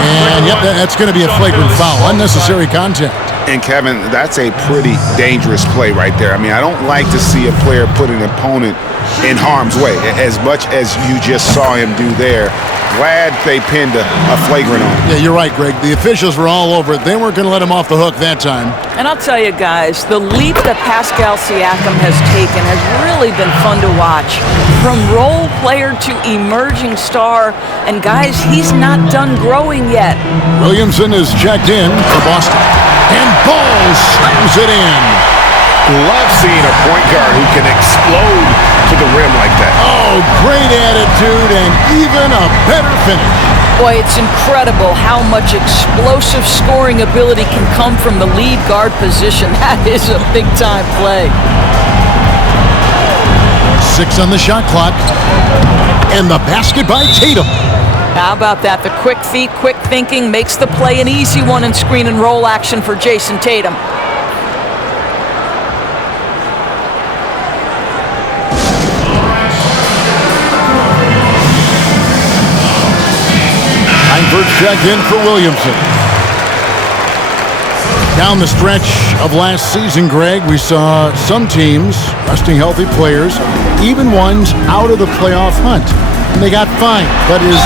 And yep, that's going to be a flagrant foul. Unnecessary contact. And Kevin, that's a pretty dangerous play right there. I mean, I don't like to see a player put an opponent in harm's way, as much as you just saw him do there. Glad they pinned a flagrant on him. Yeah, you're right, Greg. The officials were all over it. They weren't going to let him off the hook that time. And I'll tell you guys, the leap that Pascal Siakam has taken has really been fun to watch. From role player to emerging star, and guys, he's not done growing yet. Williamson is checked in for Boston. And Ball slams it in. Love seeing a point guard who can explode to the rim like that. Oh, great attitude and even a better finish. Boy, it's incredible how much explosive scoring ability can come from the lead guard position. That is a big-time play. 6 on the shot clock. And the basket by Tatum. How about that? The quick feet, quick thinking makes the play an easy one in screen and roll action for Jason Tatum. First checked in for Williamson. Down the stretch of last season, Greg, we saw some teams resting healthy players, even ones out of the playoff hunt. And they got fined. But is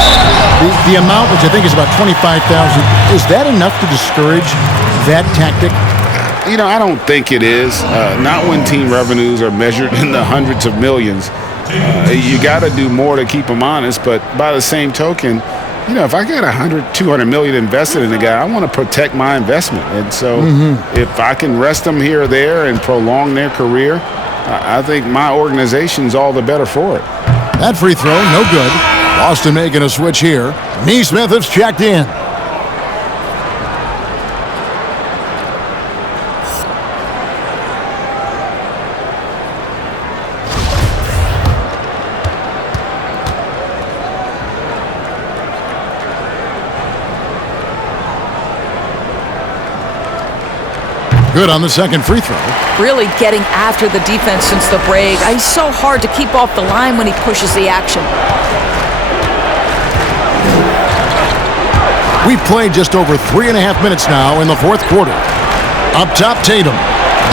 the amount, which I think is about $25,000, is that enough to discourage that tactic? I don't think it is. Not when team revenues are measured in the hundreds of millions. You got to do more to keep them honest. But by the same token, if I got $200 million invested in a guy, I want to protect my investment. And so if I can rest them here or there and prolong their career, I think my organization's all the better for it. That free throw, no good. Boston making a switch here. Neesmith has checked in. Good on the second free throw. Really getting after the defense since the break. He's so hard to keep off the line when he pushes the action. We've played just over 3.5 minutes now in the fourth quarter. Up top, Tatum.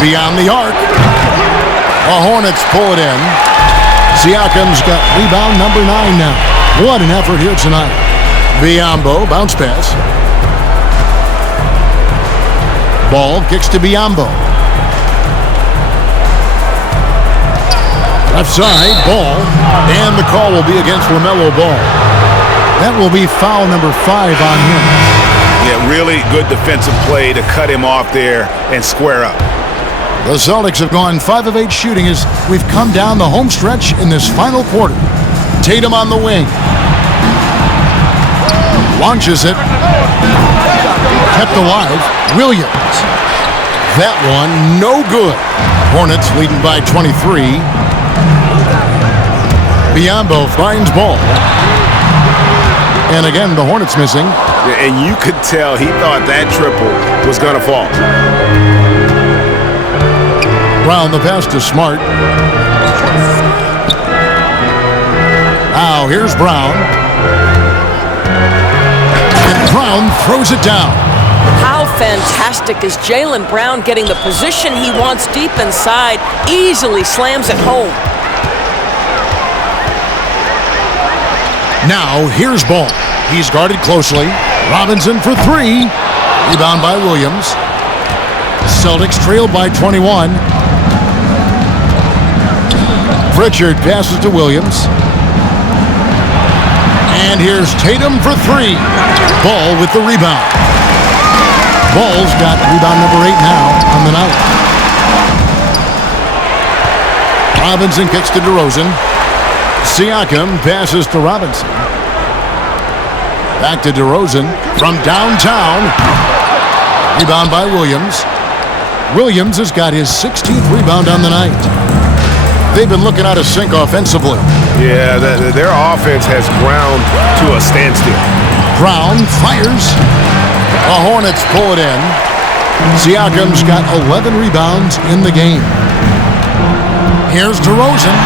Beyond the arc. The Hornets pull it in. Siakam's got rebound number 9 now. What an effort here tonight. Biyombo, bounce pass. Ball kicks to Biyombo. Left side, Ball. And the call will be against LaMelo Ball. That will be foul number 5 on him. Yeah, really good defensive play to cut him off there and square up. The Celtics have gone 5 of 8 shooting as we've come down the home stretch in this final quarter. Tatum on the wing. Launches it. Kept alive. Williams. That one, no good. Hornets leading by 23. Biyombo finds Ball. And again, the Hornets missing. Yeah, and you could tell he thought that triple was going to fall. Brown the pass to Smart. Now here's Brown. And Brown throws it down. How fantastic is Jaylen Brown getting the position he wants deep inside, easily slams it home. Now here's Ball. He's guarded closely. Robinson for 3. Rebound by Williams. Celtics trail by 21. Pritchard passes to Williams. And here's Tatum for 3. Ball with the rebound. Ball's got rebound number 8 now on the night. Robinson kicks to DeRozan. Siakam passes to Robinson. Back to DeRozan from downtown. Rebound by Williams. Williams has got his 16th rebound on the night. They've been looking out of sync offensively. Yeah, their offense has ground to a standstill. Brown fires. The Hornets pull it in. Siakam's got 11 rebounds in the game. Here's DeRozan.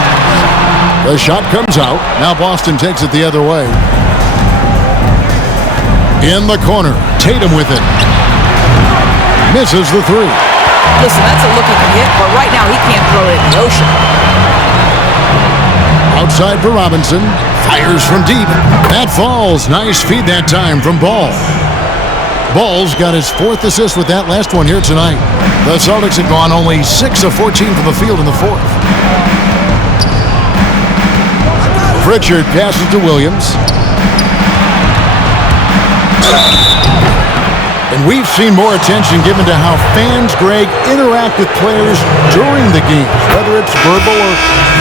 The shot comes out. Now Boston takes it the other way. In the corner, Tatum with it. Misses the 3. Listen, that's a look he can hit, but right now he can't throw it in the ocean. Outside for Robinson. Fires from deep. That falls. Nice feed that time from Ball. Ball's got his 4th assist with that last one here tonight. The Celtics have gone only 6 of 14 from the field in the 4th. Pritchard passes to Williams. And we've seen more attention given to how fans, Greg, interact with players during the games, whether it's verbal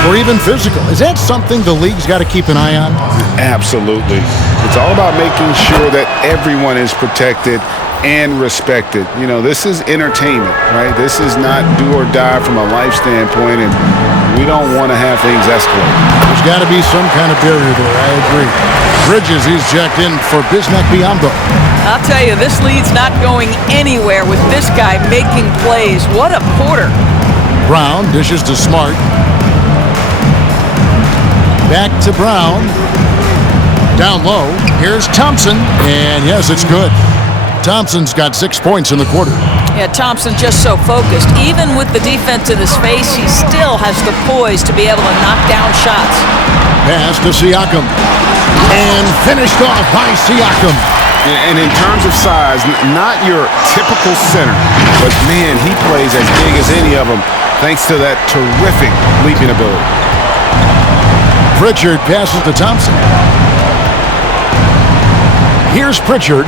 or even physical. Is that something the league's got to keep an eye on? Absolutely. It's all about making sure that everyone is protected and respected. This is entertainment, right? This is not do or die from a life standpoint, and we don't want to have things escalate. There's got to be some kind of barrier there, I agree. Bridges, he's checked in for Bismack Biyombo. I'll tell you, this lead's not going anywhere with this guy making plays. What a quarter. Brown dishes to Smart. Back to Brown. Down low. Here's Thompson. And yes, it's good. Thompson's got 6 points in the quarter. Yeah, Thompson just so focused. Even with the defense in his face, he still has the poise to be able to knock down shots. Pass to Siakam. And finished off by Siakam. And in terms of size, not your typical center, but man, he plays as big as any of them thanks to that terrific leaping ability. Pritchard passes to Thompson. Here's Pritchard.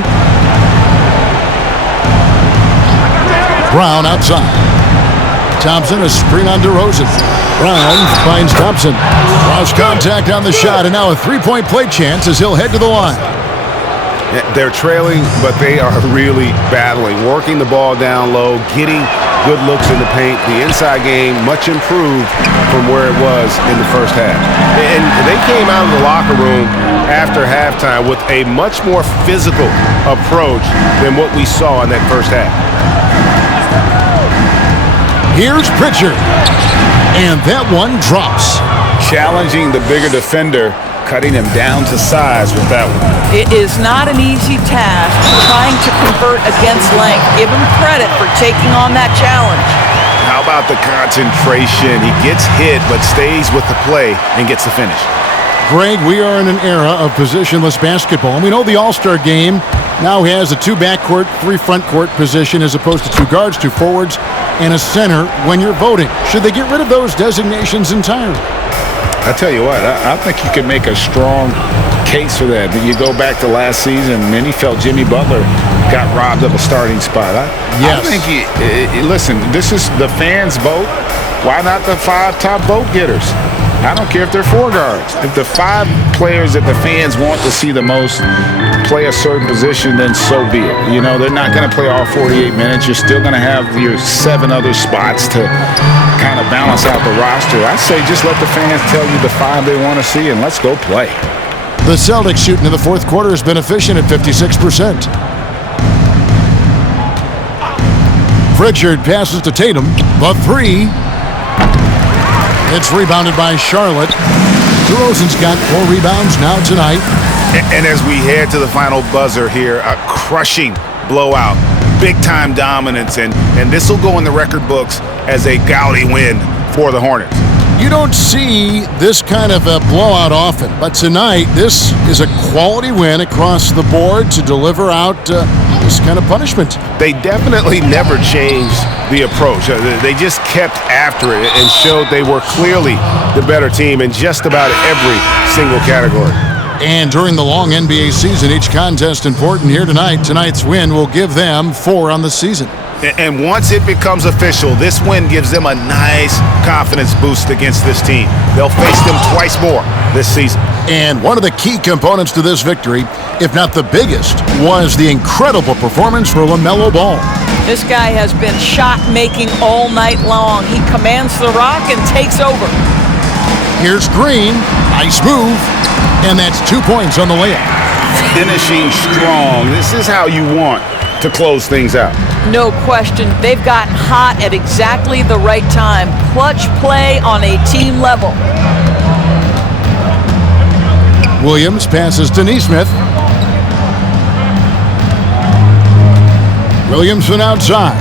Brown outside. Thompson, a screen on DeRozan. Brown finds Thompson. Cross contact on the shot, and now a three-point play chance as he'll head to the line. They're trailing, but they are really battling, working the ball down low, getting good looks in the paint. The inside game much improved from where it was in the first half. And they came out of the locker room after halftime with a much more physical approach than what we saw in that first half. Here's Pritchard, and that one drops. Challenging the bigger defender, cutting him down to size with that one. It is not an easy task trying to convert against length. Give him credit for taking on that challenge. How about the concentration? He gets hit but stays with the play and gets the finish. Greg, we are in an era of positionless basketball. And we know the All-Star game now has a 2 backcourt, 3 frontcourt position as opposed to 2 guards, 2 forwards, and a center when you're voting. Should they get rid of those designations entirely? I tell you what, I think you can make a strong case for that. You go back to last season, many felt Jimmy Butler got robbed of a starting spot. Yes. I think, listen, this is the fans' vote. Why not the 5 top vote getters? I don't care if they're 4 guards. If the 5 players that the fans want to see the most play a certain position, then so be it. You know, they're not going to play all 48 minutes. You're still going to have your 7 other spots to kind of balance out the roster. I say just let the fans tell you the 5 they want to see, and let's go play. The Celtics shooting in the fourth quarter has been efficient at 56%. Pritchard passes to Tatum. The 3. It's rebounded by Charlotte. DeRozan's got 4 rebounds now tonight. And as we head to the final buzzer here, a crushing blowout, big-time dominance, and this will go in the record books as a gaudy win for the Hornets. You don't see this kind of a blowout often, but tonight this is a quality win across the board to deliver out this kind of punishment. They definitely never changed the approach. They just kept after it and showed they were clearly the better team in just about every single category. And during the long NBA season, each contest important. Here tonight. Tonight's win will give them 4 on the season. And once it becomes official, this win gives them a nice confidence boost against this team. They'll face them twice more this season. And one of the key components to this victory, if not the biggest, was the incredible performance for LaMelo Ball. This guy has been shot-making all night long. He commands the rock and takes over. Here's Green. Nice move. And that's 2 points on the layup. Finishing strong. This is how you want to close things out. No question. They've gotten hot at exactly the right time. Clutch play on a team level. Williams passes to Nesmith. Williamson outside.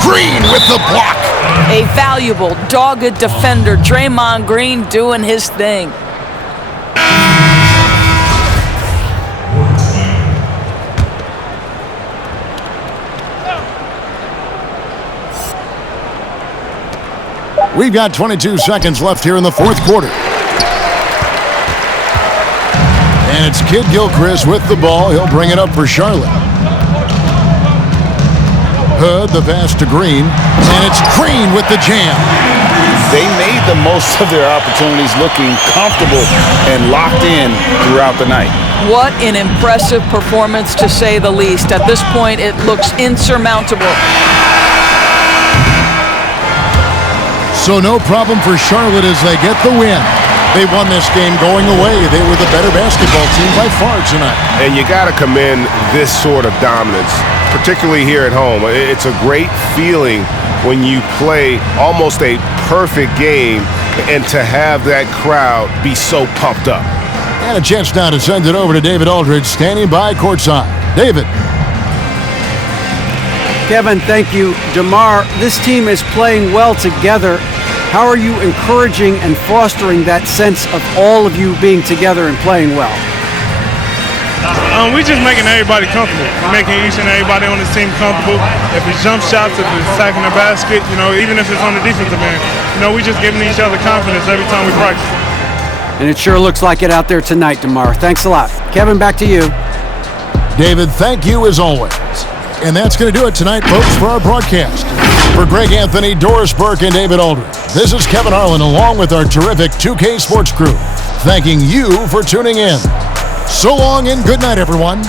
Green with the block. A valuable, dogged defender. Draymond Green doing his thing. We've got 22 seconds left here in the fourth quarter. And it's Kid Gilchrist with the ball. He'll bring it up for Charlotte. Hood, the pass to Green. And it's Green with the jam. They made the most of their opportunities, looking comfortable and locked in throughout the night. What an impressive performance, to say the least. At this point, it looks insurmountable. So no problem for Charlotte as they get the win. They won this game going away. They were the better basketball team by far tonight. And you got to commend this sort of dominance, particularly here at home. It's a great feeling when you play almost a perfect game and to have that crowd be so pumped up. And a chance now to send it over to David Aldridge, standing by courtside. David. Kevin, thank you. DeMar, this team is playing well together. How are you encouraging and fostering that sense of all of you being together and playing well? We just making everybody comfortable, making each and everybody on the team comfortable. If it's jump shots, if it's attacking the basket, even if it's on the defensive end, we just giving each other confidence every time we practice. And it sure looks like it out there tonight, DeMar. Thanks a lot. Kevin, back to you. David, thank you as always. And that's going to do it tonight, folks, for our broadcast. For Greg Anthony, Doris Burke, and David Aldridge, this is Kevin Harlan along with our terrific 2K Sports crew, thanking you for tuning in. So long and good night, everyone.